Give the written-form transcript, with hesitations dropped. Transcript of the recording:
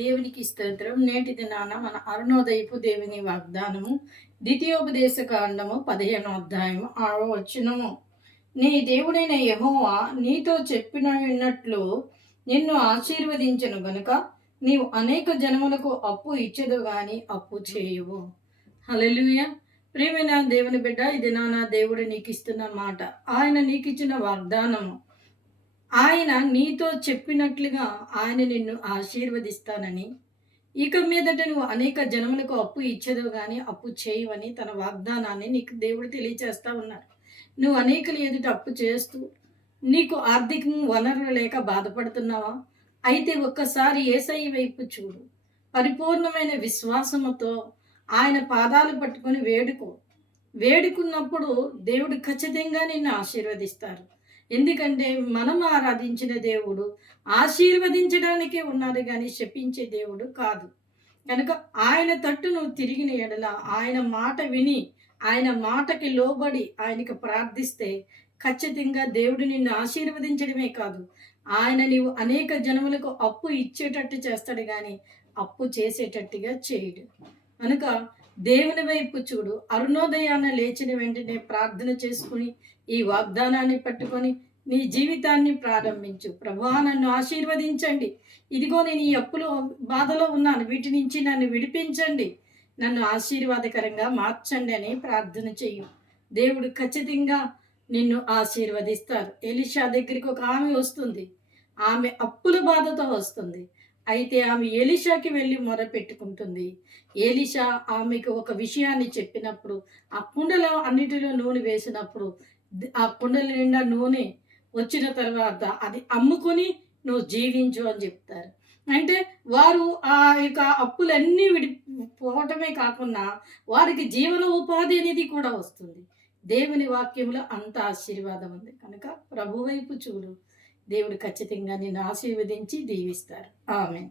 దేవునికి స్తోత్రం. నేటి దినాన మన అరుణోదయపు దేవుని వాగ్దానము ద్వితీయోపదేశ కాండము 15వ అధ్యాయము 6వ వచనము. నీ దేవుడైన యెహోవా నీతో చెప్పినట్లు నిన్ను ఆశీర్వదించను గనుక నీవు అనేక జనములకు అప్పు ఇచ్చెదు గాని అప్పు చేయవు. హల్లెలూయా. ప్రియమైన దేవుని బిడ్డ, ఈ దినాన దేవుడు నీకు ఇస్తున్న మాట, ఆయన నీకు ఇచ్చిన వాగ్దానము, ఆయన నీతో చెప్పినట్లుగా ఆయన నిన్ను ఆశీర్వదిస్తానని, ఇక మీదట నువ్వు అనేక జనములకు అప్పు ఇచ్చేదవు కానీ అప్పు చేయవని తన వాగ్దానాన్ని నీకు దేవుడు తెలియచేస్తా ఉన్నారు. నువ్వు అనేకుల ఎదుట అప్పు చేస్తూ నీకు ఆర్థిక వనరులు లేక బాధపడుతున్నావా? అయితే ఒక్కసారి యేసయ్య వైపు చూడు. పరిపూర్ణమైన విశ్వాసముతో ఆయన పాదాలు పట్టుకొని వేడుకున్నప్పుడు దేవుడు ఖచ్చితంగా నిన్ను ఆశీర్వదిస్తారు. ఎందుకంటే మనం ఆరాధించిన దేవుడు ఆశీర్వదించడానికే ఉన్నారు కానీ శపించే దేవుడు కాదు. కనుక ఆయన తట్టు నువ్వు తిరిగిన ఎడల, ఆయన మాట విని ఆయన మాటకి లోబడి ఆయనకి ప్రార్థిస్తే ఖచ్చితంగా దేవుడు నిన్ను ఆశీర్వదించడమే కాదు, ఆయన నీవు అనేక జనములకు అప్పు ఇచ్చేటట్టు చేస్తాడు కానీ అప్పు చేసేటట్టుగా చేయడు. కనుక దేవుని వైపు చూడు. అరుణోదయాన లేచిన వెంటనే ప్రార్థన చేసుకుని ఈ వాగ్దానాన్ని పట్టుకొని నీ జీవితాన్ని ప్రారంభించు. ప్రభువా, నన్ను ఆశీర్వదించండి. ఇదిగో నేను ఈ అప్పులో బాధలో ఉన్నాను, వీటి నుంచి నన్ను విడిపించండి, నన్ను ఆశీర్వాదకరంగా మార్చండి అని ప్రార్థన చెయ్యి. దేవుడు ఖచ్చితంగా నిన్ను ఆశీర్వదిస్తారు. ఎలీషా దగ్గరికి ఒక ఆమె వస్తుంది. ఆమె అప్పుల బాధతో వస్తుంది. అయితే ఆమె ఎలీషాకి వెళ్ళి మొరపెట్టుకుంటుంది. ఎలీషా ఆమెకు ఒక విషయాన్ని చెప్పినప్పుడు, ఆ కుండలో అన్నిటిలో నూనె వేసినప్పుడు ఆ కుండల నిండా నూనె వచ్చిన తర్వాత అది అమ్ముకొని నువ్వు జీవించు అని చెప్తారు. అంటే వారు ఆ యొక్క అప్పులన్నీ పోవటమే కాకుండా వారికి జీవన ఉపాధి అనేది కూడా వస్తుంది. దేవుని వాక్యంలో అంత ఆశీర్వాదం ఉంది. కనుక ప్రభు వైపు చూడు. దేవుడు ఖచ్చితంగా నిన్ను ఆశీర్వదించి దీవిస్తారు. ఆమేన్.